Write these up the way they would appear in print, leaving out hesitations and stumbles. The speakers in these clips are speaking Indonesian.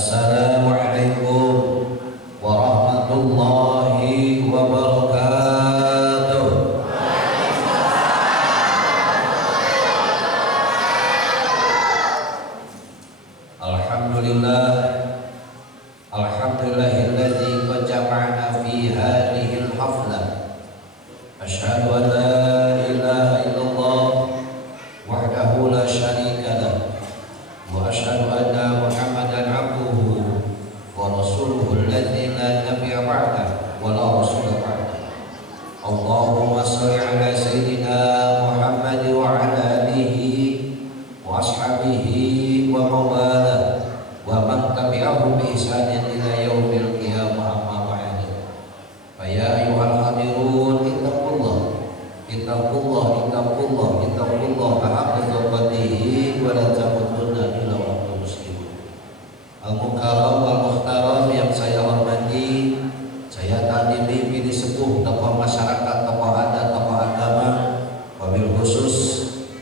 Assalamualaikum warahmatullahi wabarakatuh. Alhamdulillah, alhamdulillahilladzi qad jama'ana fi hadhil haflah. Asyhadu an la ilaha illallah wahdahu la syarika lah. Wa asyhadu anna Muhammadan abduhu wa rasuluhu alladzi la nabiyya ba'da wa la rasula ba'da. Allahumma shalli ala sayyidina Muhammad wa ala alihi wa ashabihi wa mawala wa man tabi'ahum bi ihsanin ila yaumil qiyamah amma ba'du. Fa ya ayyuhal hadirun ittaqullah haqqa tuqatih wa la tamutunna illa wa antum muslimun. Al-mukarram wal muhtaram yang saya hormati, saya takdimi pilih sepuh tokoh masyarakat, tokoh adat, tokoh agama, wabil khusus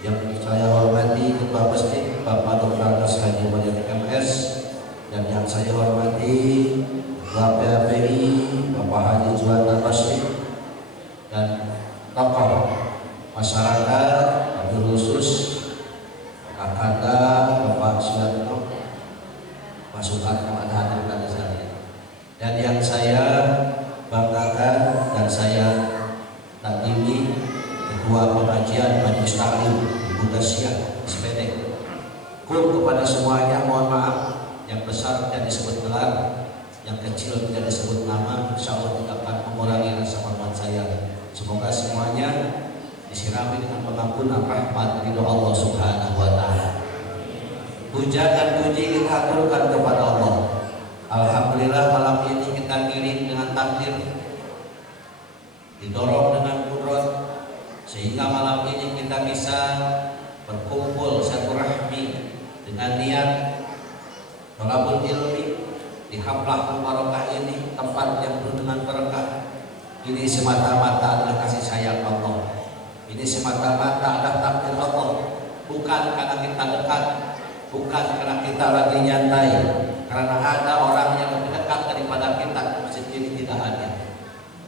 yang saya hormati Ketua Masjid Bapak Dr. Agus Haji Muhammad MS, dan yang saya hormati Ketua PAPI Bapak Haji Juanda Basri, dan tokoh masyarakat wabil khusus Kakanda Bapak Suyanto, pasukan yang hadir pada saat ini, dan yang saya banggakan dan saya takdimi Ketua Pengajian Majelis Taklim Ibu Dasyah SPD. Kepada semuanya mohon maaf, yang besar tidak disebut gelar, yang kecil tidak disebut nama, insya Allah tidak akan mengurangi rasa hormat saya. Semoga semuanya disirami dengan pengampunan rahmat ridho Allah Subhanahu wa Ta'ala. Puja dan puji kita aturkan kepada Allah. Alhamdulillah malam ini kita ngiring dengan takdir, didorong dengan kudrat, sehingga malam ini kita bisa berkumpul satu rahmi dengan niat thalabul ilmi di haflah mubarakah ini, tempat yang penuh dengan berkah. Ini semata-mata adalah kasih sayang Allah. Ini semata-mata adalah takdir Allah, bukan karena kita dekat, bukan karena kita lagi nyantai, karena ada orang yang lebih dekat daripada kita. Masjid ini tidak ada,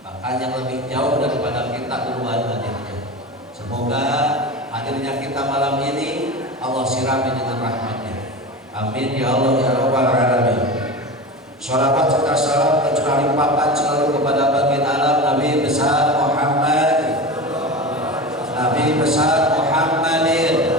bahkan yang lebih jauh daripada kita duluan hadirnya. Semoga hadirnya kita malam ini Allah sirami dengan rahmatnya. Amin ya Allah ya Rabbal Alamin. Sholawat serta salam tercurah limpahkan selalu kepada baginda alam Nabi besar Muhammad, Nabi besar Muhammadin,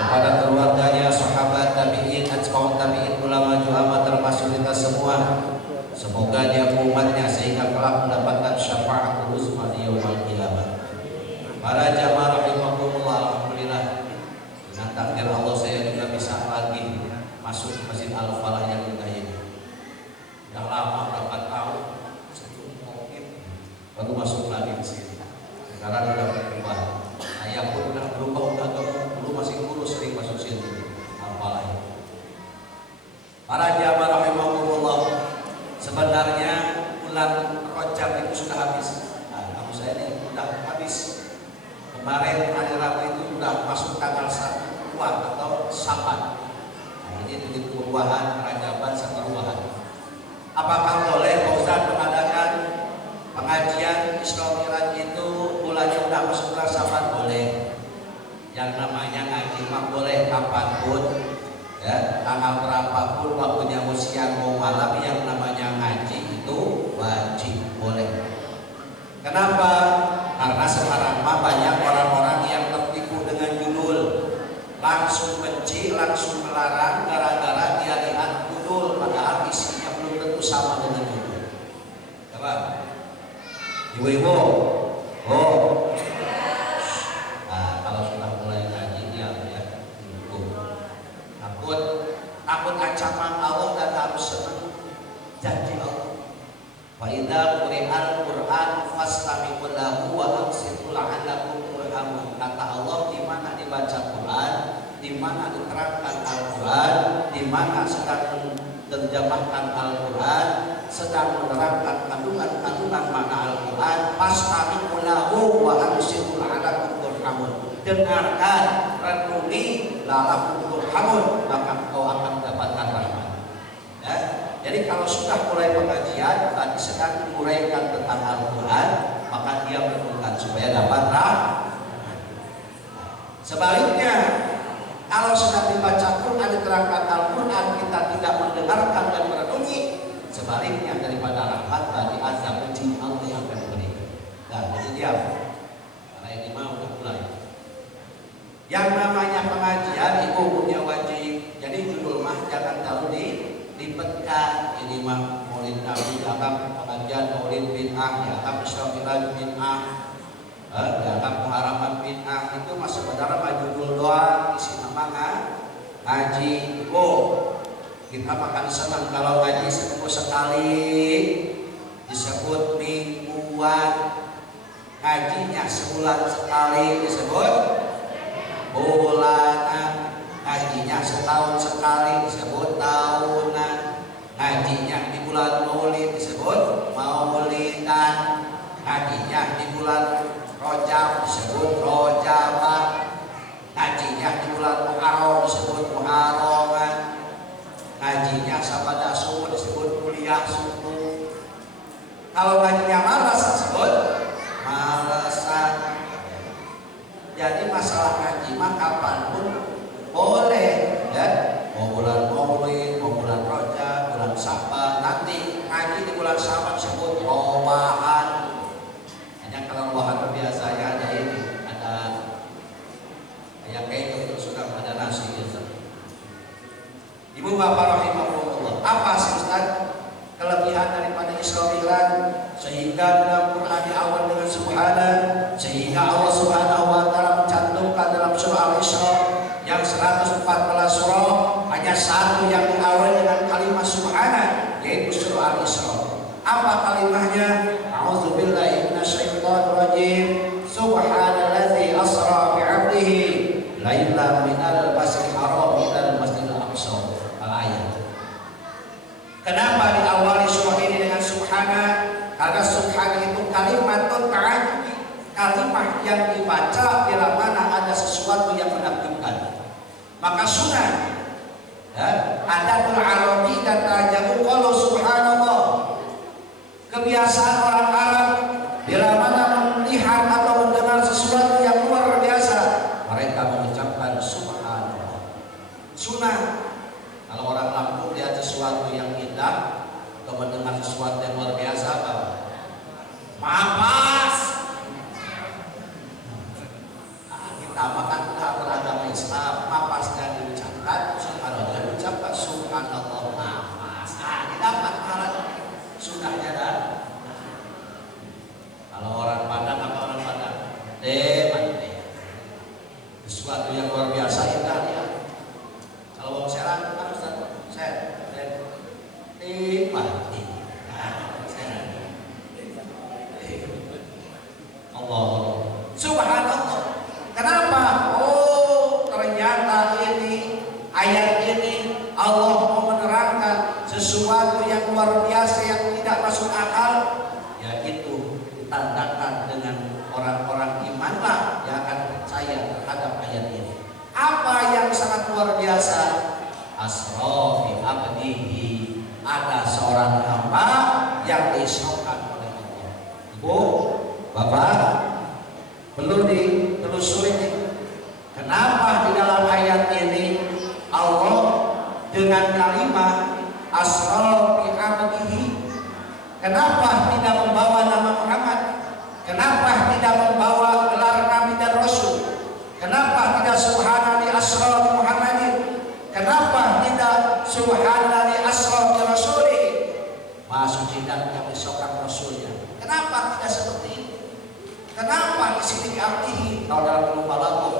kepada keluarganya, sahabat, tabi'in, atba'ut tabi'in, ulama juhama, termasuk kita semua. Semoga dia umatnya sehingga kelak mendapatkan syafaat uzma di yaumil qiyamah. Para jamaah rahimakumullah, alhamdulillah dengan takdir Allah saya juga bisa lagi masuk Masjid Al-Falah yang indah ini. Sudah lama, berapa tahun sebelum Covid baru masuk lagi di sini. Sekarang sudah berubah. Saya pun sudah berubah, dulu masih kurus, sering masuk sini Al-Falah. Para jamaah rahimakumullah, sebenarnya bulan Rajab itu sudah habis. Nah, kamu saya ini sudah habis. Kemarin hari Rabu itu sudah masuk tanggal 1 atau Sabat. Ini titik perubahan, Rajaban sama perubahan. Apakah boleh Pak Ustaz mengadakan pengajian Isra Mi'raj itu bulannya udah masuk bulan Saban? Boleh. Yang namanya ngaji mah boleh kapanpun, ya, tanggal berapapun, waktunya mau siang mau malam, yang namanya ngaji itu wajib, boleh. Kenapa? Karena sekarang mah banyak orang-orang yang tertipu dengan judul, langsung benci, langsung melarang gara-gara dia lihat judul, padahal isinya belum tentu sama dengan judul. Coba, ibu-ibu, oh, nah kalau sudah mulai ngaji ya, ibu, takut ancaman Allah dan harus senang janji Allah. Wa idza quri'al Qur'an fastami'u lahu wa ansitu la'allakum turhamun. Kata Allah, di mana dibaca Quran, di mana diterangkan Al-Quran, di mana sedang menerjemahkan Al-Quran, sedang menerangkan kandungan-kandungan makna Al-Quran, fastami'u lahu wa ansitu la'allakum turhamun. Dengarkan, renungi, la'allakum turhamun, turhamun, maka kau akan mendapatkan rahmat. Ya. Jadi kalau sudah mulai pengajian tadi sedang menguraikan tentang Al-Quran, maka dia merenungkan supaya dapat rahmat. Sebaliknya, kalau sedang dibaca Quran, diterangkan Al-Quran, kita tidak mendengarkan dan merenungi, sebaliknya daripada rahmat tadi azab pedih Allah yang akan diberikan. Nah, jadi diam. Karena ini mau mulai. Yang namanya pengajian itu punya wajib. Jadi judul mah jangan terlalu dipetkan. Ini mah Maulid Nabi, dianggap pengajian Maulid bid'ah, dianggap Israfilan bid'ah, dianggap pengharaman bid'ah. Itu mah sebenarnya mah judul doang, isi nama ngaji. Kita makan senang kalau ngaji seminggu sekali, disebut mingguan. Ngajinya sebulan sekali disebut bulanan. Ngajinya setahun sekali disebut tahunan. Ngajinya di bulan Maulid disebut maulidan. Ngajinya di bulan Rajab disebut Rajaban. Ngajinya di bulan Muharram disebut Muharraman. Ngajinya sabada subuh disebut kuliah subuh. Kalau ngajinya malas disebut malasan. Jadi masalah ngaji mah kapanpun boleh, ya. Mau bulan Maulid, mau bulan Rajab, bulan Syaban. Nanti ngaji di bulan Syaban disebut robahan. Hanya kalau robahan biasanya ada ini, ada yang kayak itu sudah ada nasi gitu. Ibu bapak rahimahullah, apa sih Ustaz kelebihan daripada Isra Mi'raj sehingga dalam Quran di awal dengan subhana, sehingga Allah Subhanahu wa taala mencantumkan dalam surah Al-Isra yang 114 surah hanya satu yang diawali dengan kalimat subhana, yaitu surah Al-Isra. Apa kalimatnya? A'udzubillahi minasyaitonir rajim. Subhanallazi asra bi'abdihi lailan minal masjidil haram ilal masjidil aqsa. Ayat. Kenapa diawali surah ini dengan subhana? Karena subhana itu kalimat ta'ajjubi, kalimat yang dibaca bila mana ada sesuatu yang menakjubkan. Maka sunnah, ya, adatul arabi dan tajabu kalau subhanallah. Kebiasaan orang Arab bila mana melihat atau mendengar sesuatu yang luar biasa, mereka mengucapkan subhanallah. Sunnah. Kalau orang Lampung lihat sesuatu yang indah atau mendengar sesuatu yang luar biasa, apa? Mapas. Kita makan udah beragama Islam, mapas dan diucapkan, subhanallah diucapkan subhanallah mapas. Kita dapat pahala sudahnya dah. Kalau orang Padang apa orang Padang? Sesuatu yang luar biasa indah ya. Kalau orang Serang kan Ustaz, mati. Allah. Subhanallah. Kenapa? Oh, ternyata ini ayat ini Allah mau menerangkan sesuatu yang luar biasa yang tidak masuk akal, yaitu ditandakan dengan orang-orang imanlah yang akan percaya terhadap ayat ini. Apa yang sangat luar biasa? Asra bi abdihi, ada seorang hamba yang diisrakan oleh Allah. Ibu, Bapak, perlu ditelusuri kenapa di dalam ayat ini Allah dengan kalimat asra bi abdihi, kenapa tidak membawa nama Muhammad? Kenapa tidak membawa gelar Nabi dan Rasul? Kenapa tidak subhanallah asra bi Muhammadin? Kenapa tidak subhanallah asra bi rasulih? Maha suci dan yang disokan rasulnya. Kenapa tidak seperti ini? Kenapa di sini diartihi kalau dalam ilmu balaghah?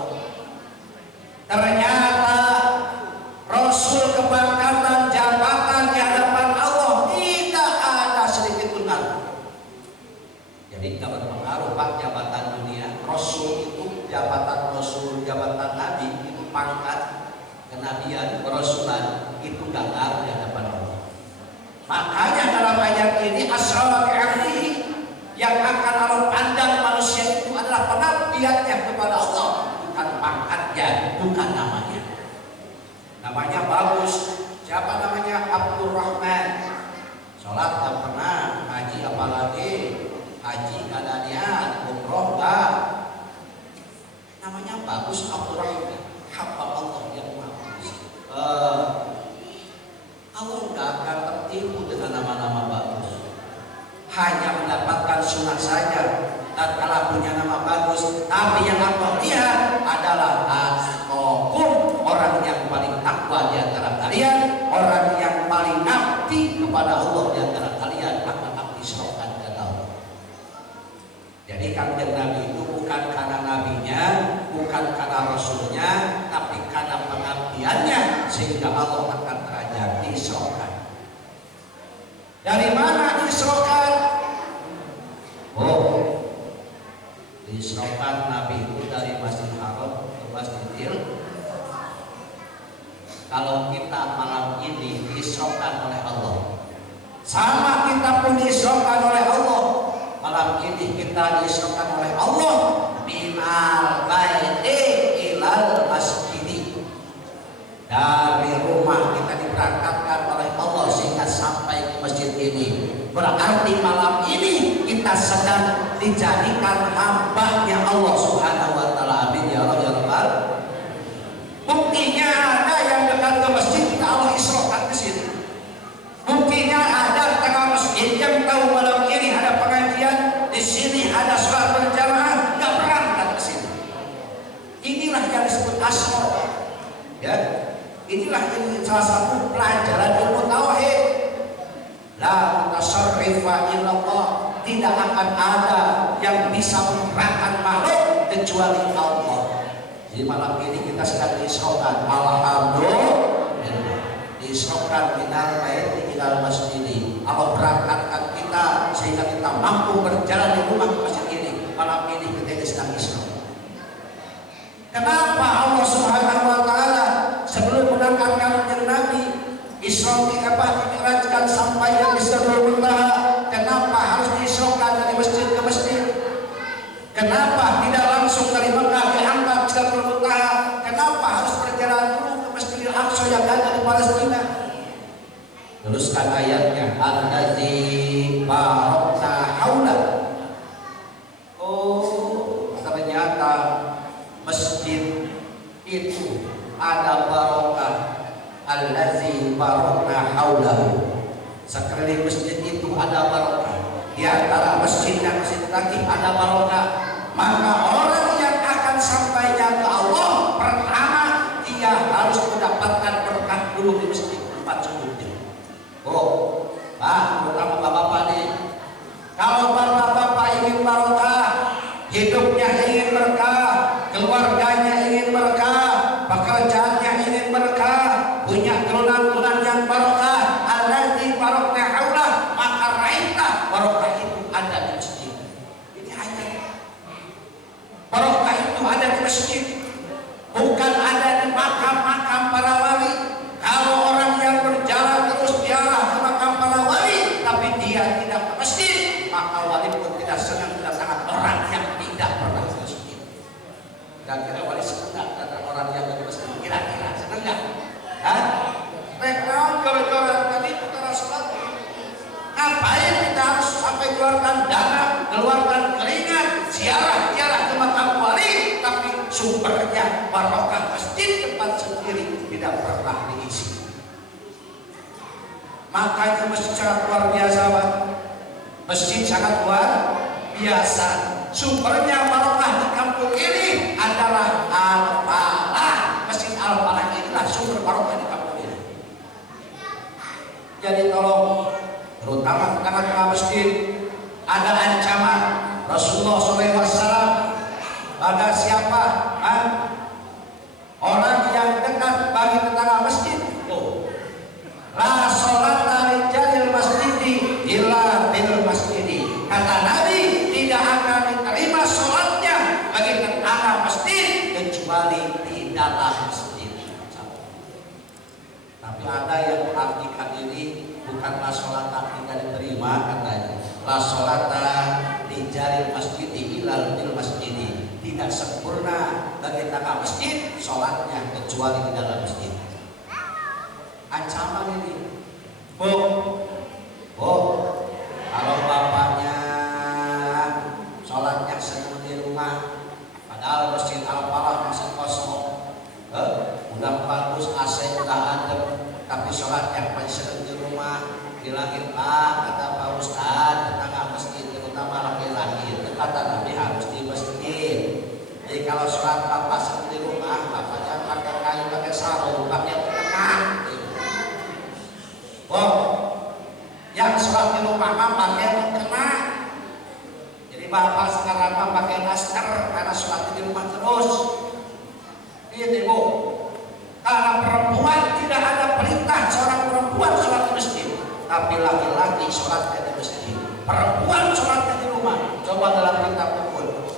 Ternyata Rasul kebangkatan jabatan di hadapan Allah tidak ada sedikit pun arti. Jadi tidak berpengaruh Pak jabatan dunia. Rasul itu jabatan Rasul, jabatan Nabi itu pangkat kenabian, kerasulan itu gak ngaruh di hadapan Allah. Makanya dalam ayat ini asra bi abdihi, yang akan Allah pandang manusia itu adalah pengabdiannya kepada Allah, bukan pangkatnya, bukan namanya. haji, kada niat umroh, enggak. Namanya bagus Abdurrahman, hamba Allah yang bagus. Allah enggak akan tertipu dengan nama-nama bagus. Hanya mendapatkan sunat saja. Dan kalau punya nama bagus, tapi yang Allah lihat adalah atqakum, orang yang paling takwa di antara kalian, orang yang paling ngabdi kepada Allah di antara kalian, akan diserahkan ke Allah. Jadi kanjeng Nabi itu bukan karena nabinya, bukan karena rasulnya, tapi karena pengabdiannya, sehingga Allah akan derajat diserahkan. Dari mana diserahkan? Diserahkan Nabi itu dari Masjidil Haram ke Masjidil. Kalau kita malam ini diserahkan oleh Allah, sama kita pun diserahkan oleh Allah. Malam ini kita diserahkan oleh Allah minal baiti ilal masjidi. Dari rumah kita diberangkatkan oleh Allah sehingga sampai ke masjid ini. Berarti malam ini kita sedang dijadikan hamba-Nya Allah Subhanahu wa taala. Amin ya Allah ya Rabbal. Buktinya ada yang dekat ke masjid, kita Allah isrokan ke sini. Buktinya ada tengah masjid yang tahu malam ini ada pengajian, di sini ada sholat berjamaah, nggak berangkat ke sini. Inilah yang disebut asro. Ya, inilah ini salah satu pelajaran ilmu tauhid. La mutasarrifa illallah, tidak akan ada yang bisa menggerakkan makhluk kecuali Allah. Jadi malam ini kita sedang diisrokan, alhamdulillah, diisrokan minal baiti ilal masjidi. Allah berangkatkan kita sehingga kita mampu berjalan di rumah ke masjid ini. Malam ini kita sedang isrokan. Kenapa Allah Subhanahu wa taala sebelum menangkapkan Nabi Isra dikerajkan sampai ke Sidratul Muntaha, kenapa harus diisrokan dari masjid ke masjid? Kenapa tidak langsung dari Mekah diangkat ke Sidratul Muntaha? Kenapa harus berjalan dulu ke Masjidil Aqsa yang ada di Palestina? Teruskan ayatnya, allazi barakna haula. Oh, ternyata masjid itu ada barokah. Allazi barakna haulahu. Sekeliling masjid itu ada barokah. Di antara masjid dan masjid lagi ada barokah. Maka orang yang akan sampainya ke Allah, pertama dia harus mendapatkan berkah dulu di masjid tempat sujudnya. Oh, Pak, terutama bapak-bapak nih. Kalau bapak-bapak ingin barokah, hidupnya ingin berkah, keluarganya ingin berkah, pekerjaannya ingin berkah, punya turunan-turunan yang barokah, allazi barakna haulah, maka raihlah barokah itu ada di masjid. Ini ayat. Barokah itu ada di masjid, bukan ada di makam-makam para wali. Kalau orang yang berjalan terus ziarah ke makam para wali, tapi dia tidak ke masjid, maka wali pun tidak senang kedatangan orang yang tidak pernah ke masjid. Kira-kira wali senang kedatangan orang yang ke masjid? Kira-kira senang nggak? Hah? Rekam gara-gara tadi putara sholat. Ngapain kita harus sampai keluarkan dana, keluarkan keringat, ziarah ke makam wali, tapi sumbernya barokah masjid tempat sendiri tidak pernah diisi. Makanya masjid sangat luar biasa, Pak. Masjid sangat luar biasa. Sumbernya barokah di kampung ini adalah Al-Falah. Masjid Al-Falah inilah sumber barokah di kampung ini. Jadi tolong, terutama tengah-tengah masjid ada ancaman Rasulullah SAW pada siapa? Orang yang dekat bagi tetangga masjid. La sholata li jalil masjidi illa bil masjidi. Kata Nabi, tidak akan diterima sholatnya bagi tetangga masjid kecuali di dalam masjid. Tapi ada yang mengartikan ini bukanlah sholata tidak diterima, katanya. La sholata li jalil masjidi illa bil masjidi. Tidak sempurna bagi tetangga masjid sholatnya kecuali di dalam masjid. Ancaman ini, Bu, kalau bapaknya kata Nabi harus di masjid. Jadi kalau sholat bapak di rumah, bapaknya pakai kayu, pakai sarung, pakai tengah. Oh, yang sholat di rumah pakai tengah. Jadi bapak sekarang pakai daster karena sholat di rumah terus. Ini bu, karena perempuan tidak ada perintah seorang perempuan sholat di masjid, tapi laki-laki sholatnya di masjid. Perempuan sholatnya di rumah. Coba dalam kitab Ukul,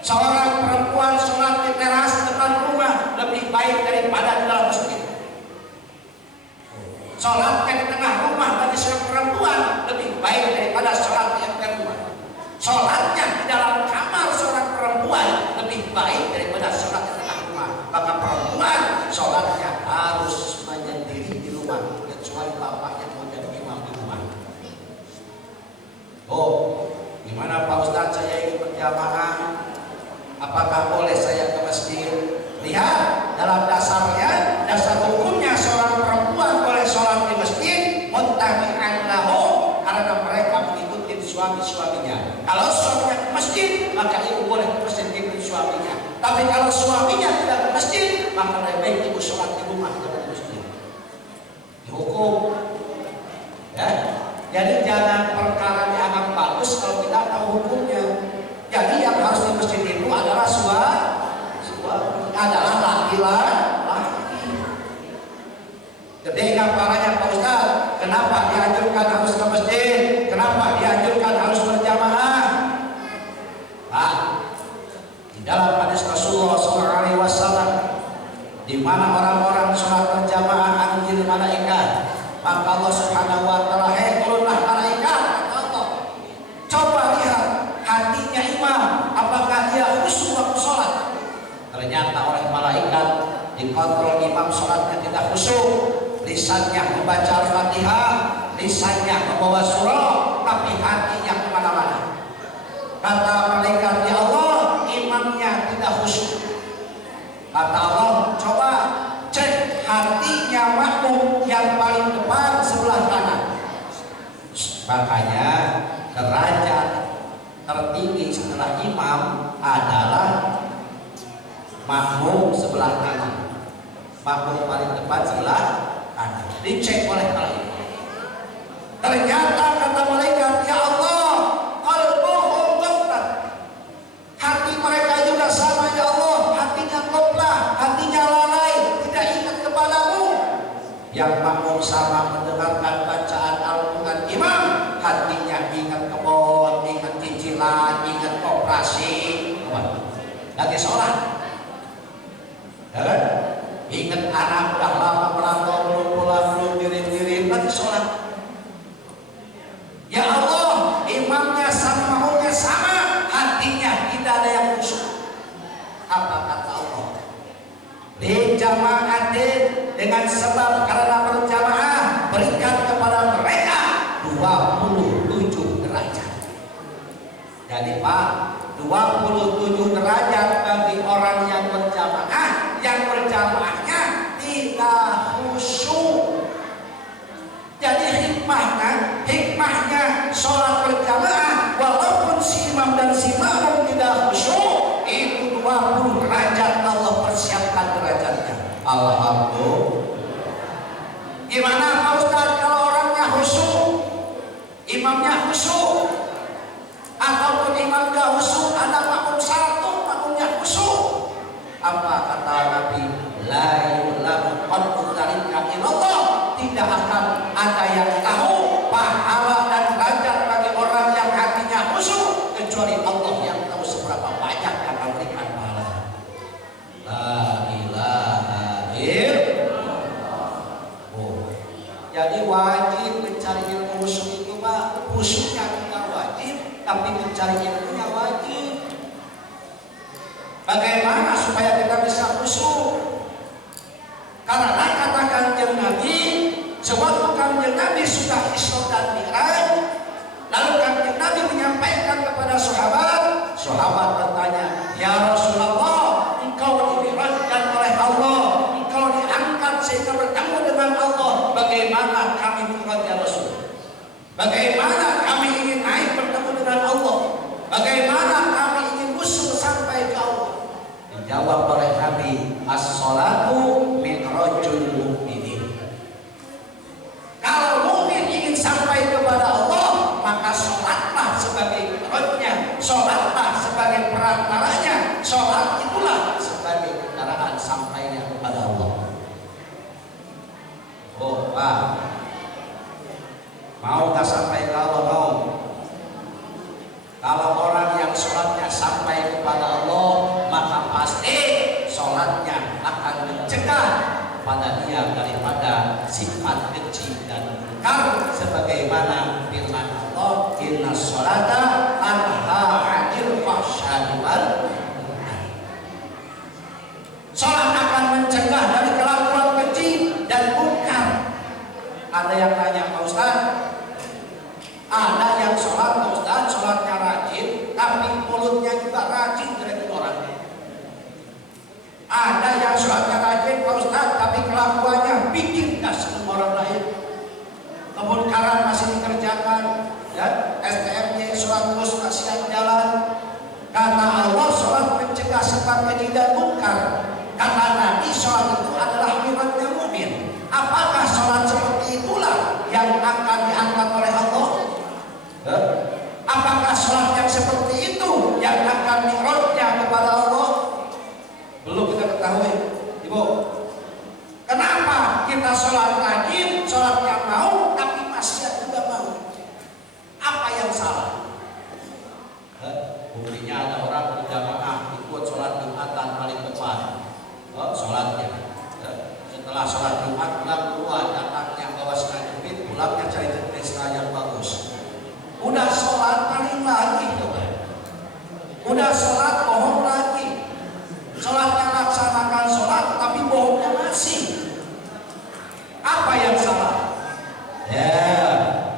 seorang perempuan sholat di teras depan rumah lebih baik daripada di dalam masjid. Sholatnya di tengah rumah bagi seorang perempuan lebih baik daripada sholat yang di rumah. Sholatnya di dalam kamar seorang perempuan lebih baik daripada sholat di tengah rumah. Maka perempuan sholatnya harus menyendiri di rumah, kecuali bapaknya mau jadi imam di rumah. Oh, gimana Pak Ustadz, saya ingin berjamaah, apakah boleh saya ke masjid? Lihat dalam dasarnya, dasar hukumnya seorang perempuan boleh sholat di masjid muttabi'an lahu, karena mereka mengikuti suami-suaminya. Kalau suaminya ke masjid, maka ibu boleh ke masjid mengikuti suaminya. Tapi kalau suaminya tidak ke masjid, maka lebih baik ibu sholat di rumah, tidak di masjid. Dihukum. Ya. Jadi jangan perkara dianggap bagus kalau tidak tahu hukumnya. Jadi yang harus di masjid itu adalah adalah laki-laki. Gede gambarannya Pak Ustaz, kenapa dianjurkan harus ke masjid? Kenapa dianjurkan harus berjamaah? Nah, di dalam hadis Rasulullah SAW, di mana orang-orang sholat berjamaah anjil malaikat, maka Allah Subhanahu wa taala, "Hei turunlah malaikat," kata Allah. Coba lihat hatinya imam, apakah dia khusyuk waktu sholat? Ternyata oleh malaikat dikontrol imam sholatnya tidak khusyuk, lisannya membaca Al-Fatihah, lisannya membawa surah, tapi hatinya kemana-mana. Kata malaikat, "Ya Allah, imamnya tidak khusyuk." Kata Allah, "Coba cek hatinya makmum yang paling depan sebelah kanan." Makanya derajat tertinggi setelah imam adalah makmum sebelah kanan. Makmum paling depan sebelah kanan. Dicek oleh malaikat. Ternyata kata malaikat, "Ya Allah, qalbuhum ghaflan." Hati mereka juga sama, ya Allah, hatinya ghaflah, hatinya lalai, tidak ingat kepadamu. Yang makmum sama mendengarkan bacaan Al-Quran imam, hatinya ingat kebon, ingat cicilan, ingat koperasi, lagi sholat. Ya kan? Ingat anak udah lama merantau, belum pulang, belum dirim-dirim, lagi sholat. Ya Allah, imamnya sama, makmumnya sama, hatinya tidak ada yang khusyuk. Apa kata Allah? Li jama'atin, dengan sebab karena berjamaah, berikan kepada mereka 27 derajat. Jadi Pak, 27 derajat bagi orang yang berjamaah, yang berjamaahnya tidak khusyuk. Jadi hikmahnya sholat berjamaah, walaupun si imam dan si makmum tidak khusyuk, itu 20 derajat Allah persiapkan derajatnya. Alhamdulillah. Gimana Pak Ustaz kalau orangnya khusyuk, imamnya khusyuk, ataupun imam gak khusyuk, ada makmum satu, makmumnya khusyuk? Apa kata Nabi? La ya'lamu qadra dzalika illallah. Tidak akan ada yang tahu pahala dan derajat bagi orang yang hatinya khusyuk kecuali Allah yang tahu seberapa banyak yang akan berikan pahala. La ilaha illallah. Oh. Jadi wajib mencari ilmu khusyuk itu Pak. Khusyuknya tidak wajib, tapi mencari ilmunya wajib. Bagaimana supaya kita bisa khusyuk? Karena kata Kanjeng Nabi, sewaktu Kanjeng Nabi sudah Isra dan Mi'raj, lalu Kanjeng Nabi menyampaikan kepada sahabat, sahabat bertanya, "Ya Rasulullah, engkau dimi'rajkan oleh Allah, engkau diangkat sehingga bertemu dengan Allah. Bagaimana kami mi'raj ya Rasul? Bagaimana kami ingin naik bertemu dengan Allah? Bagaimana sebagai perantaranya, sholat itulah sebagai kendaraan sampainya kepada Allah. Oh Pak, mau gak sampai ke Allah? Mau? Kalau orang yang sholatnya sampai kepada Allah, maka pasti sholatnya akan mencegah kepada dia daripada sifat keji dan munkar, sebagaimana firman Allah, inna sholata tanha 'anil fahsya'i wal munkar. Sholat akan mencegah dari kelakuan keji dan munkar. Ada yang tanya, Pak Ustaz, ada yang sholat Pak Ustaz, sholatnya rajin, tapi mulutnya juga rajin dari orang. Ada yang sholatnya rajin Pak Ustaz, tapi kelakuannya bikin gak seneng orang lain. Kemunkaran masih dikerjakan, ya, STM-nya sholat terus kasihan jalan. Kata Allah, sholat mencegah sifat keji dan munkar. Kata Nabi, sholat itu adalah miratnya mukmin. Apakah sholat seperti itulah yang akan diangkat oleh Allah? Apakah sholat yang seperti itu yang akan mi'rajnya kepada Allah? Belum kita ketahui, Ibu. Kenapa kita sholat rajin, sholat yang mau, tapi maksiat juga mau? Apa yang salah? Buktinya ada orang berjamaah ikut sholat Jumatan paling depan, sholatnya. Setelah sholat Jumat pulang keluar, datangnya bawa setengah jepit, pulangnya cari pesta yang bagus. Udah sholat paling lagi, udah sholat bohong lagi. Sholatnya laksanakan sholat, tapi bohongnya masih. Apa yang salah? Ya,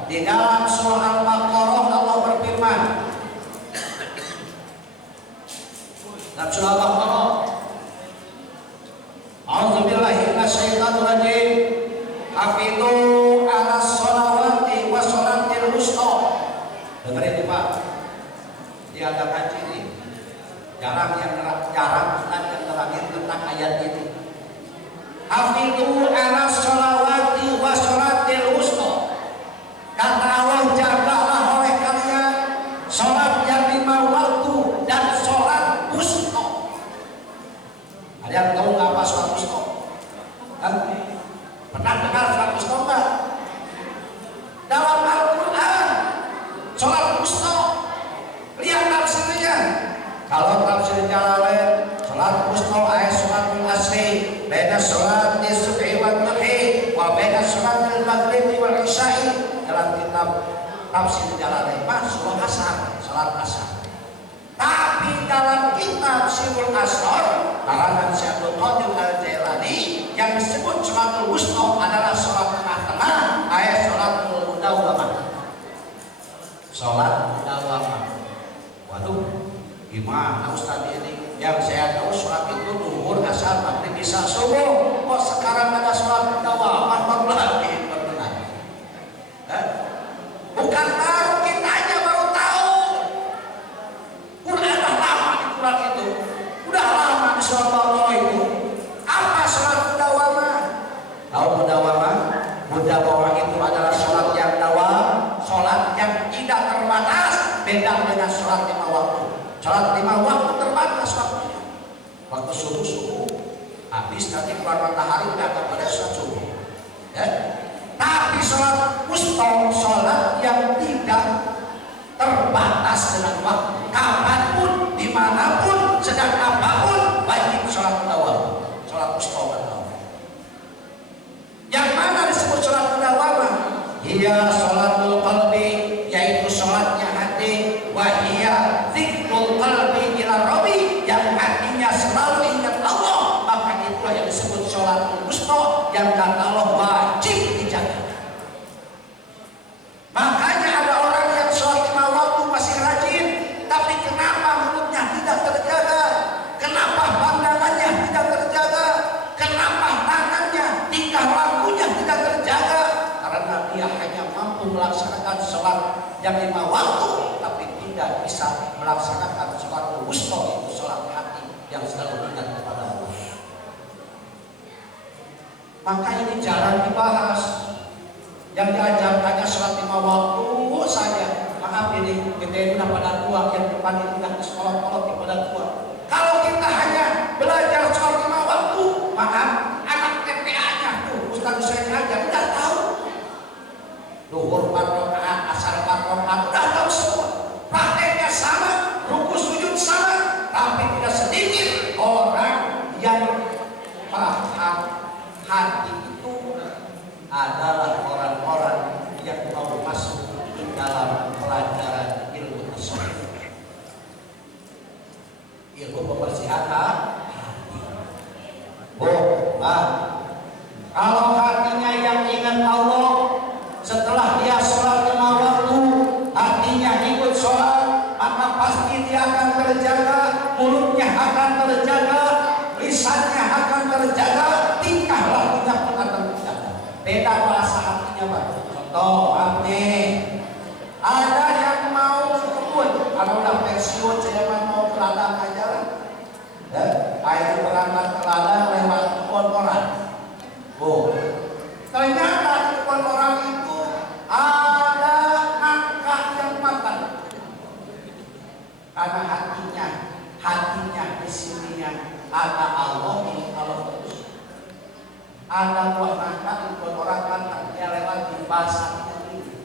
di dalam surah Al-Baqarah Allah berfirman. Dalam surah Al-Baqarah, a'udzubillahi minasyaitonir rajim. Hafizu 'alas sholawati wa sholatil wusta. Dengerin nih Pak, dia ada kaji nih. Jarang yang terangin tentang ayat ini. Hafizu 'alas sholawati wa sholatil wusta. Kata Allah, jagalah oleh kalian sholat yang 5 waktu dan sholat wusta. Ada yang tahu nggak apa sholat wusta? Kan? Pernah dengar sholat wusta nggak? Dalam Al-Quran, sholat wusta, lihat tafsirnya. Kalau tafsir Jalalain, sholat wusta ayat sholatul asri, beda sholat subhi wal duhi, wa beda sholatul maghrib wal isya'i. Dalam kitab tafsir Jalalain, sholat asar, sholat asar. Tapi dalam kitab Sirul Asrar, karangan Syekh Abdul Qadir Al-Jailani, yang disebut sholatul wusta adalah sholat tengah-tengah, ayat sholatul mudawwamah. Sholat mudawwamah. Waduh, gimana Ustaz ini? Yang saya tahu sholat itu duhur, asar, maghrib, isya, subuh. Kok sekarang ada sholat mudawwamah baru lagi berkenaan? Bukan baru, kita aja baru tahu. Quran dah lama di Quran itu, udah lama di surah Al-Baqarah itu. Apa sholat mudawwamah? Tahu mudawwamah? Mudawwamah itu adalah sholat yang dawam, sholat yang tidak terbatas, beda dengan sholat 5 waktu. Sholat 5 waktu terbatas waktunya. Waktu subuh, habis nanti keluar matahari udah akan pada sholat subuh. Ya? Tapi sholat wusta, sholat yang tidak terbatas dengan waktu. Kapanpun, dimanapun, sedang apapun, wajib sholat mudawwamah. Sholat wusta. Yang mana disebut sholat mudawwamah? Iya sholatul qalbi, yaitu sholatnya hati. Wahia zikrul qalbi ila rabbi, yang hatinya selalu ingat Allah. Maka itulah yang disebut sholatul wusta, yang kata Allah wajib dijaga. Makanya ada orang yang sholat 5 waktu masih rajin, tapi kenapa mulutnya tidak terjaga? Kenapa pandangannya tidak terjaga? Kenapa tangannya, tingkah lakunya tidak terjaga? Karena dia hanya mampu melaksanakan sholat yang 5 waktu, tapi tidak bisa melaksanakan sholat wusta, itu sholat hati yang selalu ingat kepada Allah. Maka ini jarang dibahas. Yang diajarkannya sholat 5 waktu saja. maaf ini kita ini pada tua yang depan itu nggak sekolot-kolot di pada tua. Kalau kita hanya belajar soal 5 waktu, maaf anak TPA-nya tuh Ustaz Husaini aja udah tahu. Duhur 4 rakaat, asar 4 rakaat, udah tahu semua. Prakteknya sama, ruku sujud sama, tapi tidak sedikit orang yang paham hati itu adalah orang-orang yang mau masuk ke dalam pelajaran ilmu tasawuf, ilmu pembersihan hati. Kalau hatinya yang ingat Allah, setelah dia sholat 5 waktu, hatinya ikut sholat, maka pasti dia akan terjaga, mulutnya akan terjaga, lisannya akan terjaga, tingkah lakunya pun akan terjaga. Beda bahasa hatinya, Pak. Contoh, ada yang mau kebun, kalau udah pensiun saya mau ke ladang aja lah. Air berangkat ke ladang lewat kebun orang. Ternyata di kebun orang itu ada nangka yang makan. Karena hatinya di sininya ada Allah, ini Allah terus. Ada buah nangka di kebun orang makan, dia lewat di pasar itu.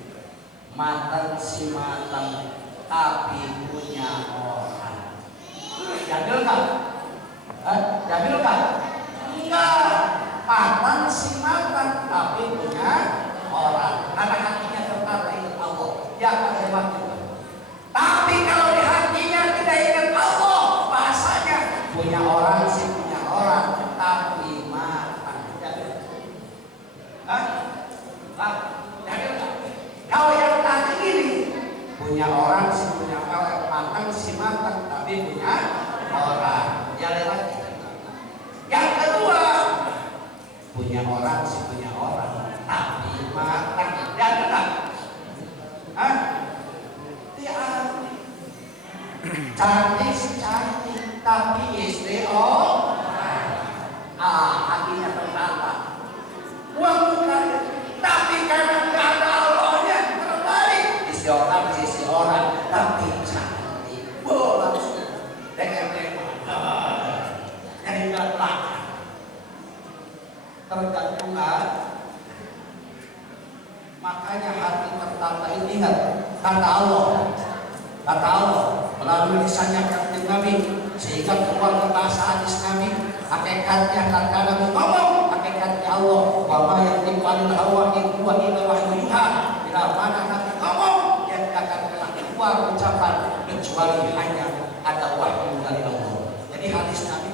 Matang si matang, tapi punya orang. Jadil kan? Jadil kan? Enggak. Matang si matang, tapi punya orang. Karena hatinya tetap ingat Allah. Dia akan hebat juga. Tapi kalau di hatinya tidak ingat Allah, bahasanya punya orang sih punya orang, tapi matang. Jadil. Jadil kan? Kalau yang tadi ini punya orang si punya orang, matang si matang, tapi punya orang. Ya lewat. Yang kedua punya orang si punya orang, tapi matang. Ya benar. Dia cantik si cantik, tapi istri hatinya tertata. Uang bukan, tapi karena nggak ada Allahnya terbalik. Isi orang, tapi cantik. Langsung jadi nggak belakang. Tergantung makanya hati tertata ini ingat kata Allah melalui lisannya kanjeng Nabi, sehingga keluar ke bahasa hadis Nabi. Hakikatnya kata Nabi ngomong, hakikatnya Allah, wa ma yantiqu hawa in huwa illa wahyun yuha. Bila mana Nabi ngomong, yang akan keluar ucapan kecuali hanya ada wahyu dari Allah. Jadi hadis Nabi